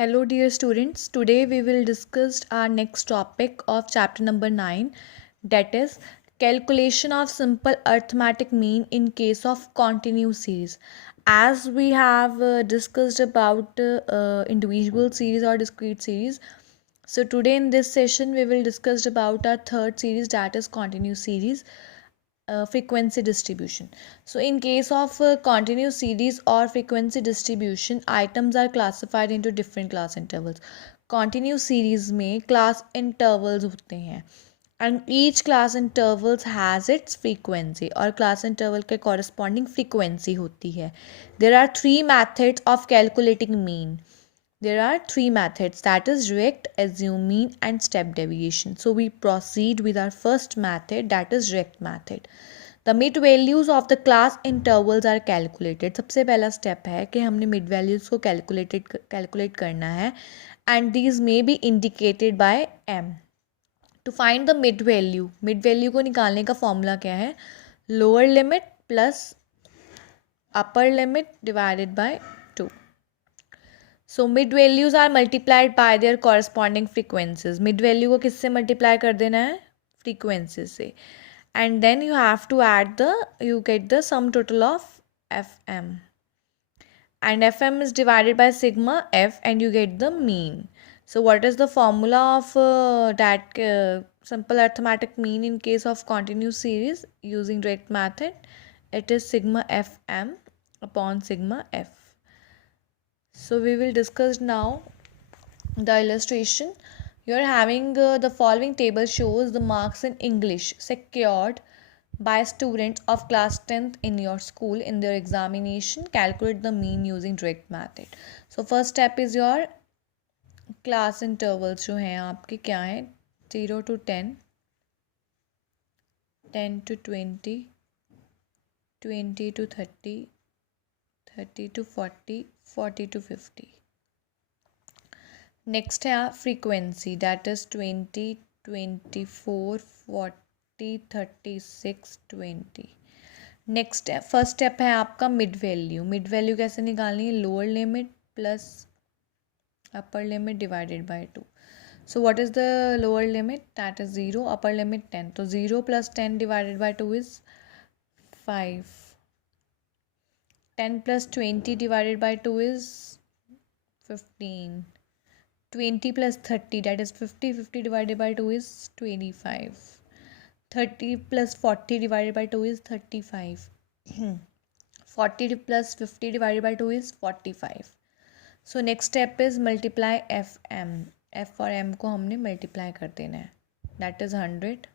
Hello dear students, today we will discuss our next topic of chapter number 9, that is calculation of simple arithmetic mean in case of continuous series. As we have discussed about individual series or discrete series, so today in this session we will discuss about our third series, that is continuous series. Frequency distribution. So in case of continuous series or frequency distribution, items are classified into different class intervals. Continuous series में class intervals होते हैं and each class intervals has its frequency और class interval के corresponding frequency होती है. There are three methods of calculating mean. There are three methods, that is direct, assume mean and step deviation. So we proceed with our first method, that is direct method. The mid values of the class intervals are calculated. सबसे पहला step है कि हमने mid values को calculate करना है and these may be indicated by m. To find the mid value को निकालने का formula क्या है? Lower limit plus upper limit divided by 2. So mid values are multiplied by their corresponding frequencies. Mid value को किससे multiply कर देना है? Frequency से. And then you have to add you get the sum total of fm. And fm is divided by sigma f and you get the mean. So what is the formula of that simple arithmetic mean in case of continuous series using direct method? It is sigma fm upon sigma f. So we will discuss now the illustration. You are having the following table shows the marks in English secured by students of class 10th in your school in their examination. Calculate the mean using direct method. So first step is your class intervals जो हैं आपके क्या हैं 0 to 10, 10 to 20, 20 to 30, 30 to 40, 40 to 50. Next है frequency, that is 20, 24, 40, 36, 20. Next है first step है आपका mid value. Mid value कैसे निकालनी है? Lower limit plus upper limit divided by 2. So what is the lower limit? That is 0. Upper limit 10. So 0 plus 10 divided by 2 is 5. 10 plus 20 divided by 2 is 15. 20 plus 30, that is 50. 50 divided by 2 is 25. 30 plus 40 divided by 2 is 35. 40 plus 50 divided by 2 is 45. So next step is multiply fm. f और m को हमने multiply कर देना है. That is 100.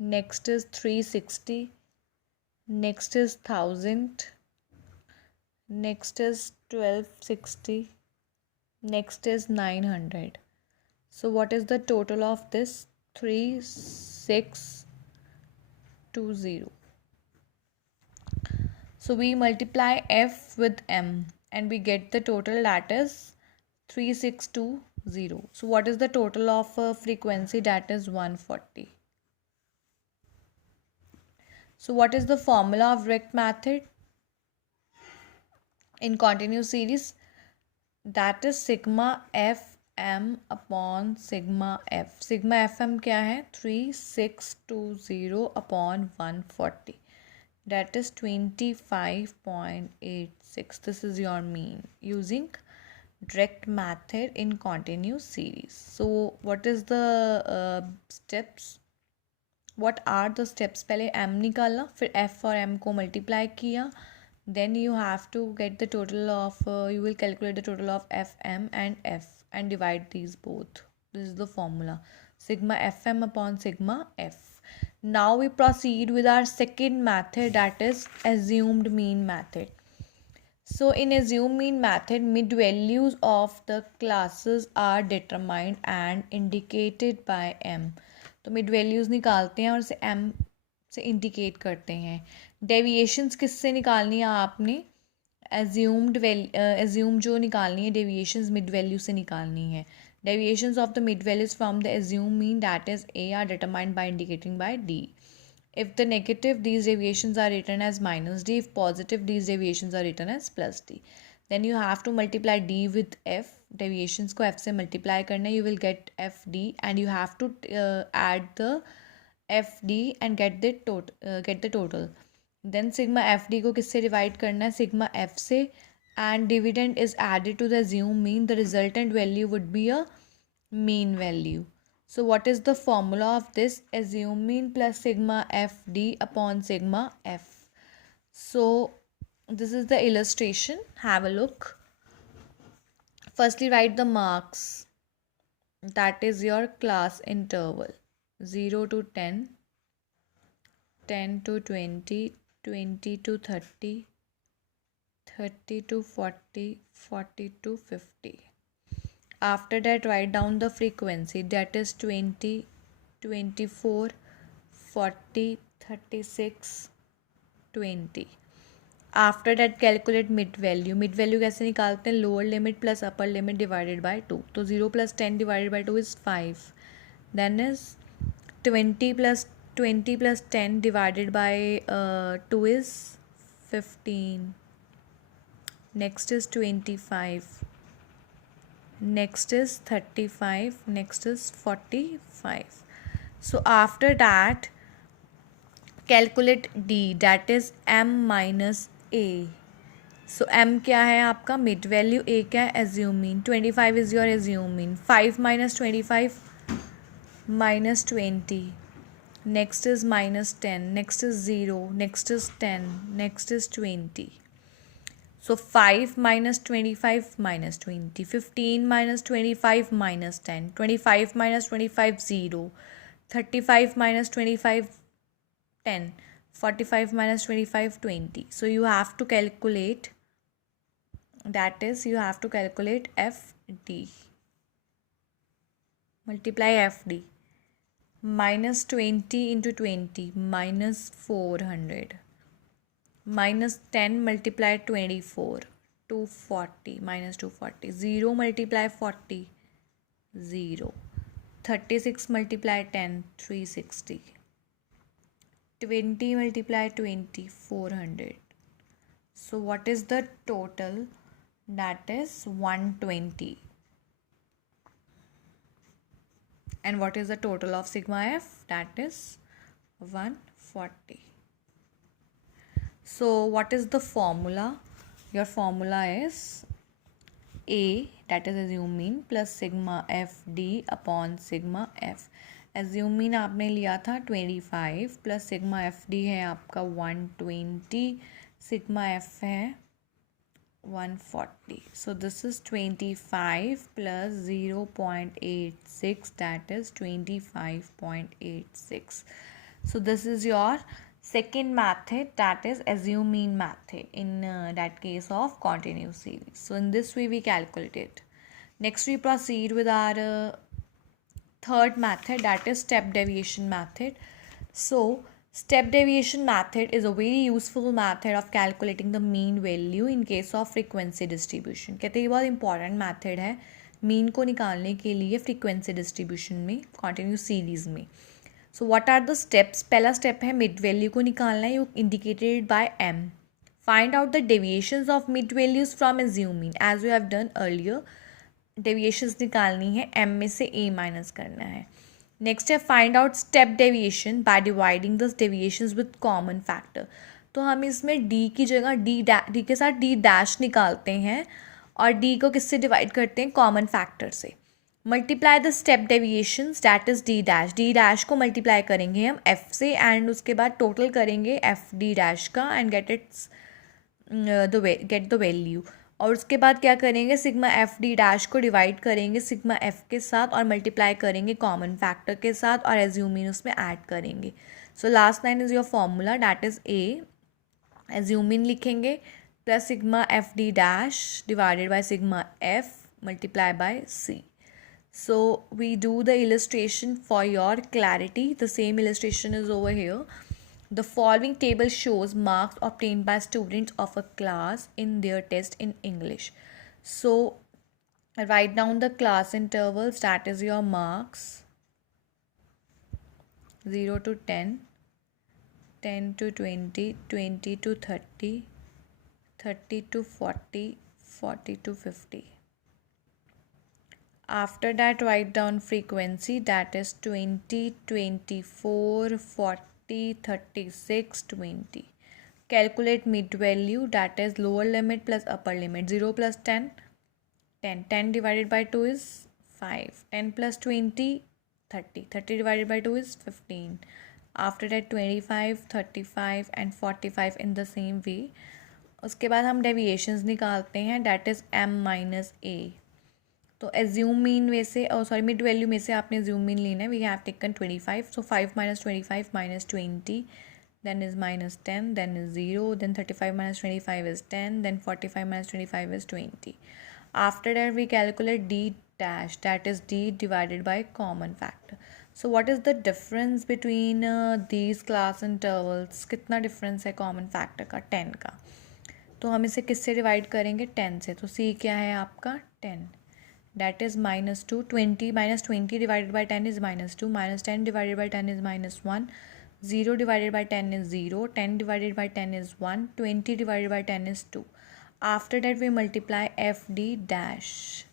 Next is 360. Next is 1000. Next is 1260. Next is 900. So what is the total of this? 3620. So we multiply f with m and we get the total, that is 3620. So what is the total of frequency? That is 140. So what is the formula of direct method in continuous series? That is sigma fm upon sigma f. Sigma fm क्या है? 3620 upon 140. That is 25.86. This is your mean using direct method in continuous series. So what is the steps? What are the steps? पहले m निकाला, फिर f और m को multiply किया. Then you have to get the total of, you will calculate the total of fm and f and divide these both. This is the formula. Sigma fm upon sigma f. Now we proceed with our second method, that is assumed mean method. So in assumed mean method, mid values of the classes are determined and indicated by m. तो mid values निकालते हैं और इसे m से indicate करते हैं. Deviations किससे निकालनी है आपने? एज्यूम जो निकालनी है डेविएशंस मिड वैल्यू से निकालनी है. Deviations of the mid values from the assume mean, that is A, are determined by indicating by D. If the negative, these deviations are written as minus d. If positive, these deviations are written as plus d. then you have to multiply d with f, deviations को f से multiply करना है, you will get fd and you have to add the fd and get the total. Then sigma fd को किससे divide करना है, sigma f से, and dividend is added to the assumed mean. The resultant value would be a mean value. So what is the formula of this? Assumed mean plus sigma fd upon sigma f. So this is the illustration. Have a look. Firstly, write the marks. That is your class interval. 0 to 10, 10 to 20, 20 to 30, 30 to 40, 40 to 50. After that, write down the frequency. That is 20, 24, 40, 36, 20. After that calculate mid value. Mid value कैसे निकालते हैं, lower limit plus upper limit divided by 2. तो 0 + 10 divided by 2 is 5. Then is 20 + 10 divided by 2 is 15. Next is 25. Next is 35. Next is 45. So after that calculate d, that is m minus a. सो m क्या है आपका mid value, a क्या है assume mean. 25 is your assume mean. 5 - 25 -20. Next is -10. Next is 0. Next is 10. Next is 20. So 5 - 25 -20. 15 - 25 -10. 25 - 25 0. 35 - 25 10. 45 - 25 20. So you have to calculate, that is you have to calculate FD. Multiply FD. -20 into 20 -400. -10 multiply 24 240 -240. 0 multiply 40 0. 36 multiply 10 360. 20 multiply 20 400. So what is the total? That is 120. And what is the total of sigma f? That is 140. So what is the formula? Your formula is a, that is assume mean, plus sigma f d upon sigma f. assume mean आपने लिया था 25 plus sigma F D है आपका 120, sigma F है 140. So this is 25 plus 0.86, that is 25.86. So this is your second method, that is assume mean method in that case of continuous series. So in this way we calculate it. Next we proceed with our third method, that is step deviation method. So step deviation method is a very useful method of calculating the mean value in case of frequency distribution. कहते हैं ये बहुत important method है mean को निकालने के लिए frequency distribution में continuous series में. So what are the steps? पहला step है mid value को निकालना है, indicated by m. Find out the deviations of mid values from assume mean as we have done earlier. Deviations निकालनी है, m में से a माइनस करना है. नेक्स्ट है find out step deviation by dividing the deviations with common factor. तो हम इसमें d की जगह d के साथ d डैश निकालते हैं और d को किससे डिवाइड करते हैं, कॉमन फैक्टर से. Multiply the step deviations, that is d dash को मल्टीप्लाई करेंगे हम f से एंड उसके बाद टोटल करेंगे f d डैश का एंड गेट द वैल्यू. और उसके बाद क्या करेंगे, सिग्मा एफ डी डैश को डिवाइड करेंगे सिग्मा एफ के साथ और मल्टीप्लाई करेंगे कॉमन फैक्टर के साथ और एज्यूम मीन उसमें ऐड करेंगे. So last line is your formula, that is a. Assume mean लिखेंगे plus sigma F D dash divided by sigma F multiply by C. So we do the illustration for your clarity. The same illustration is over here. The following table shows marks obtained by students of a class in their test in English. So write down the class intervals, that is your marks. 0 to 10, 10 to 20, 20 to 30, 30 to 40, 40 to 50. After that, write down frequency, that is 20, 24, 40, 36, 20. Calculate mid value, that is lower limit plus upper limit. 0 plus 10, 10. 10 divided by 2 is 5. 10 plus 20, 30. 30 divided by 2 is 15. After that 25, 35 and 45 in the same way. उसके बाद हम deviations निकालते हैं, that is m minus a. तो assume mean में से sorry mid value में से आपने एज्यूम मीन लेना है. We have taken 25, so 5 minus 25 minus 20, then is minus 10, then is 0, then 35 minus 25 is 10, then 45 minus 25 is 20. After that we calculate d dash, that is d divided by common factor. So what is the difference between these class intervals? कितना difference है common factor का? 10 का. तो हम इसे किससे divide करेंगे? 10 से. तो c क्या है आपका? 10. That is minus 2. 20 minus 20 divided by 10 is minus 2. Minus 10 divided by 10 is minus 1. 0 divided by 10 is 0. 10 divided by 10 is 1. 20 divided by 10 is 2. After that we multiply fd dash.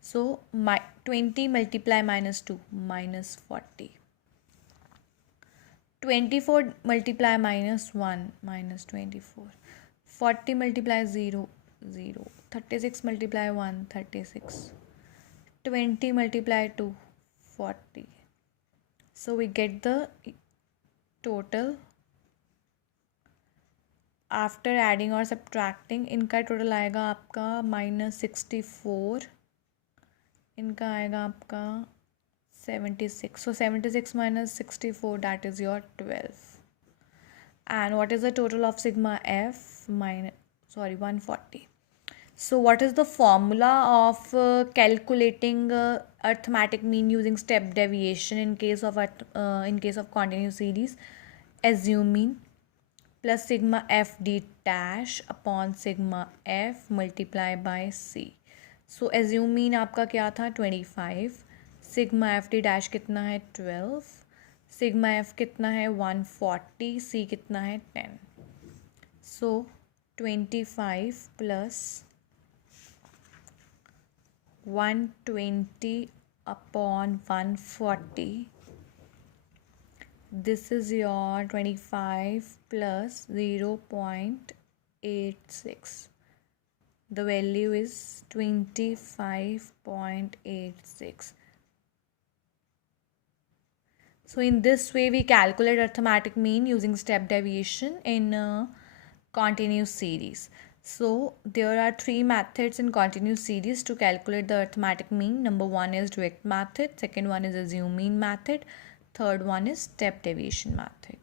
So 20 multiply minus 2, minus 40. 24 multiply minus 1, minus 24. 40 multiply 0, 0. 36 multiply 1, 36. 20 multiply 2, 40. So we get the total. After adding or subtracting, इनका total आएगा आपका -64, इनका आएगा आपका 76. So 76 minus 64, that is your 12. And what is the total of sigma f? 140. So what is the formula of calculating arithmetic mean using step deviation in case of continuous series? Assume mean plus sigma f d dash upon sigma f multiply by c. So assume mean आपका क्या था? 25. sigma f d dash कितना है? 12. sigma f कितना है? 140. c कितना है? 10. So 25 plus 120 upon 140. This is your 25 plus 0.86. The value is 25.86. So in this way we calculate arithmetic mean using step deviation in continuous series. So there are 3 methods in continuous series to calculate the arithmetic mean. Number 1 is direct method, second one is assume mean method, third one is step deviation method.